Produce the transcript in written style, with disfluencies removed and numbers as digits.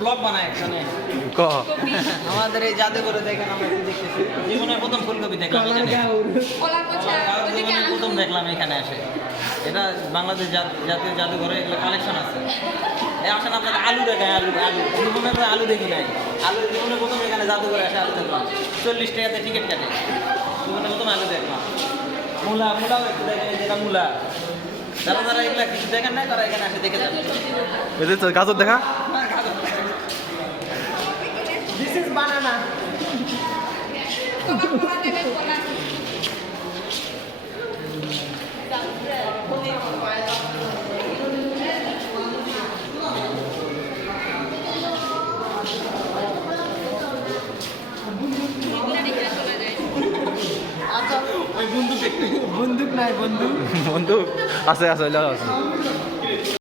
blog বানায় একখানে আমাদের এই জাদুঘরে দেখেন আমরা কি দেখতেছি জীবনের প্রথম ফুলকপি দেখলাম জীবনের প্রথম দেখলাম এখানে এসে এটা বাংলাদেশ জাতীয় জাদুঘরে এগুলো কালেকশন আছে এই আসেন আপনাদের আলু দেখায় আলু জীবনে তো আলু দেখি নাই আলু জীবনে প্রথম এখানে জাদুঘরে এসে আলু দেখলাম 40 টাকাতে টিকিট কাটে জীবনে প্রথম আলু দেখলাম মূলাও একটু দেখেন যেটা মূলা যারা যারা এগুলা কিছু দেখেন না তারা এখানে এসে দেখে যাবে এদের তো গাজর দেখা দিস ইজ বানানা বন্দুক আছে আছে